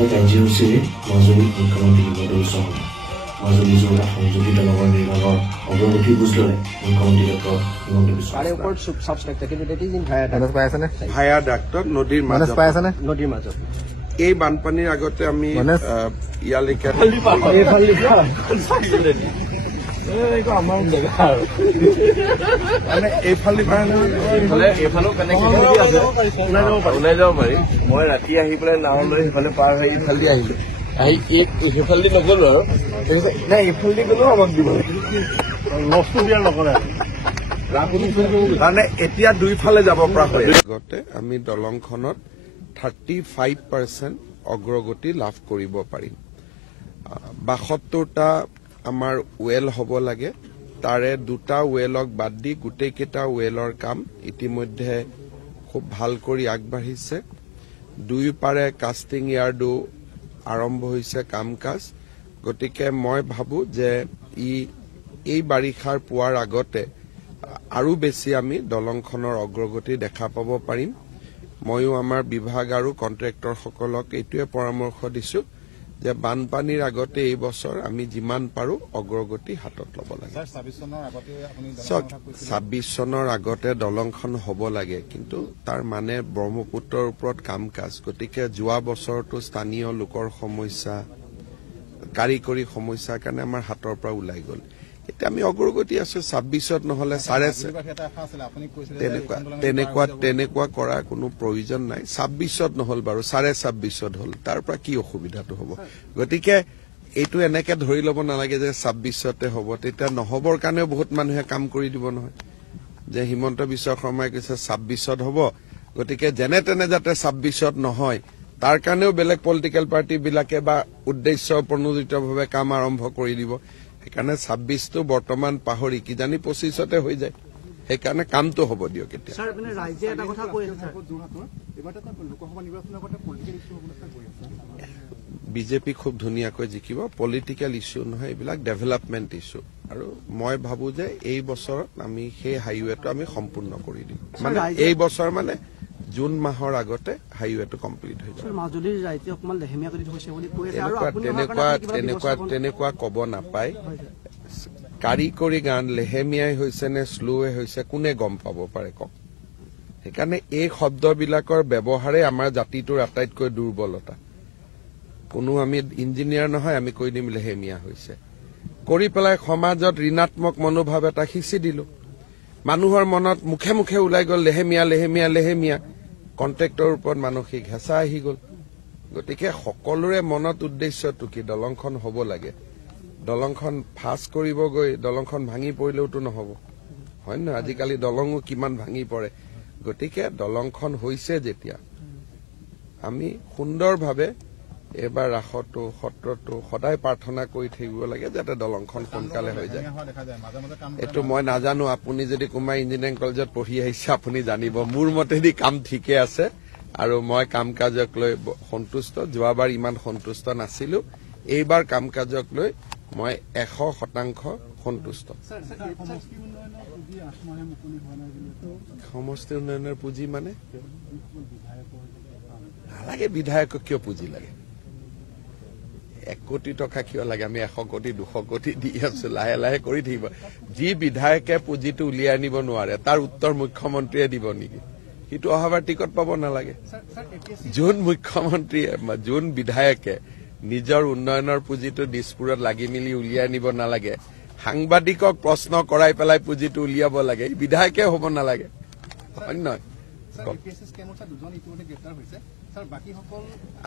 এয়া কাৰ্যসূচীৰে মাজুলী মুখ্যমন্ত্ৰী হিমন্ত বিশ্ব শৰ্মা মাজুলী জিলা সংযোগী দলঙৰ নিৰ্মাণৰ অগ্ৰগতি বুজ ল'লে মুখ্যমন্ত্ৰী ডক্টৰ হিমন্ত বিশ্ব নদীৰ মাজত এই বানপানীৰ আগতে আমি ইয়ালৈকে ওলাই যাব পাৰি মই ৰাতি আহি পেলাই নাও লৈ সেইফালে পাৰ হৈ ইফালেদি আহিলো সেইফালেদি নগলো আৰু নাই ইফালেদি গ'লেও আমাক দিব লছটো দিয়াৰ নকৰে মানে এতিয়া দুইফালে যাব পৰা হয় আগতে আমি দলংখনত 35% অগ্ৰগতি লাভ কৰিব পাৰিম 72টা আমাৰ ৱেল হ'ব লাগে তাৰে 2টা ৱেলক বাদ দি গোটেইকেইটা ৱেলৰ কাম ইতিমধ্যে খুব ভাল কৰি আগবাঢ়িছে দুইপাৰে কাষ্টিং ইয়াৰ্ডো আৰম্ভ হৈছে কাম কাজ গতিকে মই ভাবো যে এই বাৰিষাৰ পোৱাৰ আগতে আৰু বেছি আমি দলংখনৰ অগ্ৰগতি দেখা পাব পাৰিম ময়ো আমাৰ বিভাগ আৰু কন্ট্ৰেক্টৰসকলক এইটোৱে পৰামৰ্শ দিছো যে বানপানীৰ আগতে এই বছৰ আমি যিমান পাৰো অগ্ৰগতি হাতত ল'ব লাগে 26 চনৰ আগতে দলংখন হ'ব লাগে কিন্তু তাৰ মানে ব্ৰহ্মপুত্ৰৰ ওপৰত কাম কাজ গতিকে যোৱা বছৰটো স্থানীয় লোকৰ সমস্যা কাৰিকৰী সমস্যাৰ কাৰণে আমাৰ হাতৰ পৰা ওলাই গ'ল এতিয়া আমি অগ্ৰগতি আছো 26ত নহলে তেনেকুৱা কৰা কোনো প্ৰয়োজন নাই 26ত নহল বাৰু 26.5ত হল তাৰ পৰা কি অসুবিধাটো হ'ব গতিকে এইটো এনেকে ধৰি ল'ব নালাগে যে 26তে হ'ব তেতিয়া নহবৰ কাৰণেও বহুত মানুহে কাম কৰি দিব নহয় যে হিমন্ত বিশ্ব শৰ্মাই কৈছে 26ত হ'ব গতিকে যেনে তেনে যাতে 26ত নহয় তাৰ কাৰণেও বেলেগ পলিটিকেল পাৰ্টি বিলাকে বা উদ্দেশ্য প্ৰণোদিতভাৱে কাম আৰম্ভ কৰি দিব সেইকাৰণে 26টো বৰ্তমান পাহৰি কিজানি 25তে হৈ যায় সেইকাৰণে কামটো হ'ব দিয়ক এতিয়া বিজেপি খুব ধুনীয়াকৈ জিকিব পলিটিকেল ইস্যু নহয় এইবিলাক ডেভেলপমেণ্ট ইস্যু আৰু মই ভাবো যে এই বছৰত আমি সেই হাইৱেটো আমি সম্পূৰ্ণ কৰি দিম মানে এই বছৰ মানে জুন মাহৰ আগতে হাইৱেটো কমপ্লিট হৈ যাব মাজুলীৰ ৰাইজে অকমান লেহেমীয়া কৰি থৈছে বুলি কৈ আছে আৰু তেনেকুৱা ক'ব নাপায় কাৰিকৰী গান লেহেমীয়াই হৈছে নে শ্লোৱে হৈছে কোনে গম পাব পাৰে কওক সেইকাৰণে এই শব্দবিলাকৰ ব্যৱহাৰে আমাৰ জাতিটোৰ আটাইতকৈ দুৰ্বলতা কোনো আমি ইঞ্জিনিয়াৰ নহয় আমি কৈ দিম লেহেমীয়া হৈছে কৰি পেলাই সমাজত ঋণাত্মক মনোভাৱ এটা সিঁচি দিলো মানুহৰ মনত মুখে মুখে ওলাই গ'ল লেহেমীয়া লেহেমীয়া লেহেমীয়া কন্ট্ৰেক্টৰ ওপৰত মানসিক হেঁচা আহি গ'ল গতিকে সকলোৰে মনত উদ্দেশ্যটো কি দলংখন হ'ব লাগে দলংখন ফাঁচ কৰিব গৈ দলংখন ভাঙি পৰিলেওতো নহ'ব হয় নহয় আজিকালি দলঙো কিমান ভাঙি পৰে গতিকে দলংখন হৈছে যেতিয়া আমি সুন্দৰভাৱে এবাৰ ৰাসটো সত্ৰটো সদায় প্ৰাৰ্থনা কৰি থাকিব লাগে যাতে দলংখন সোনকালে হৈ যায় এইটো মই নাজানো আপুনি যদি কোনোবা ইঞ্জিনিয়াৰিং কলেজত পঢ়ি আহিছে আপুনি জানিব মোৰ মতেদি কাম ঠিকে আছে আৰু মই কাম কাজক লৈ সন্তুষ্ট যোৱাবাৰ ইমান সন্তুষ্ট নাছিলো এইবাৰ কাম কাজক লৈ মই 100% সন্তুষ্ট সমষ্টি উন্নয়নৰ পুঁজি মানে নালাগে বিধায়কক কিয় পুঁজি লাগে 1 কোটি টকা কিয় লাগে আমি 100 কোটি 200 কোটি দি আছো লাহে লাহে কৰি থাকিব যি বিধায়কে পুঁজিটো উলিয়াই আনিব নোৱাৰে তাৰ উত্তৰ মুখ্যমন্ত্ৰীয়ে দিব নেকি সেইটো অহাবাৰ টিকট পাব নালাগে যোন মুখ্যমন্ত্ৰীয়ে যোন বিধায়কে নিজৰ উন্নয়নৰ পুঁজিটো দিছপুৰত লাগি মিলি উলিয়াই আনিব নালাগে সাংবাদিকক প্ৰশ্ন কৰাই পেলাই পুঁজিটো উলিয়াব লাগে বিধায়কে হ'ব নালাগে হয় নহয়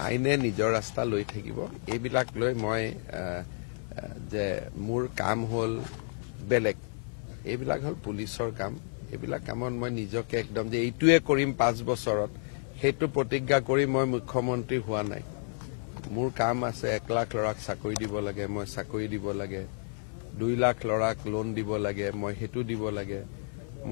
আইনে নিজৰ ৰাস্তা লৈ থাকিব এইবিলাক লৈ মই যে মোৰ কাম হ'ল বেলেগ এইবিলাক হ'ল পুলিচৰ কাম এইবিলাক কামত মই নিজকে একদম যে এইটোৱে কৰিম 5 বছৰত সেইটো প্ৰতিজ্ঞা কৰি মই মুখ্যমন্ত্ৰী হোৱা নাই মোৰ কাম আছে 1 লাখ ল'ৰাক চাকৰি দিব লাগে মই চাকৰি দিব লাগে 2 লাখ ল'ৰাক লোন দিব লাগে মই সেইটো দিব লাগে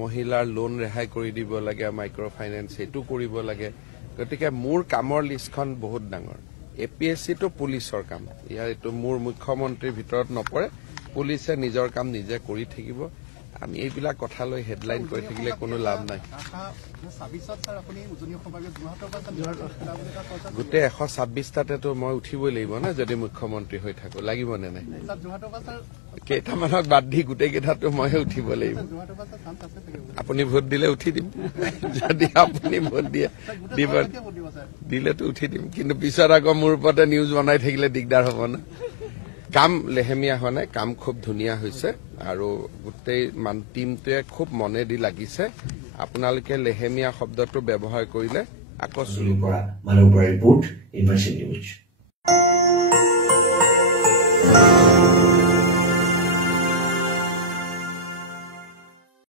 মহিলাৰ লোন ৰেহাই কৰি দিব লাগে মাইক্ৰ ফাইনেন্স সেইটো কৰিব লাগে গতিকে মোৰ কামৰ লিষ্টখন বহুত ডাঙৰ এপিএছচিটো পুলিচৰ কাম ইয়াৰ এইটো মোৰ মুখ্যমন্ত্ৰীৰ ভিতৰত নপৰে পুলিচে নিজৰ কাম নিজে কৰি থাকিব আমি এইবিলাক কথা লৈ হেডলাইন কৰি থাকিলে কোনো লাভ নাই গোটেই 126টাতেতো মই উঠিবই লাগিব না যদি মুখ্যমন্ত্ৰী হৈ থাকো লাগিব নে নাই কেইটামানক বাদ দি গোটেই কেইটাতো মইহে উঠিব লাগিব আপুনি ভোট দিলে উঠি দিম যদি আপুনি ভোট দিলেতো উঠি দিম কিন্তু পিছত আকৌ মোৰ ওপৰতে নিউজ বনাই থাকিলে দিগদাৰ হ'ব না কাম লেহেমীয়া হোৱা নাই কাম খুব ধুনীয়া হৈছে আৰু গোটেই টিমটোৱে খুব মনে দি লাগিছে আপোনালোকে লেহেমীয়া শব্দটো ব্যৱহাৰ কৰিলে আকৌ মানৱৰ ৰিপৰ্ট ইনভাৰ্চিটি নিউজ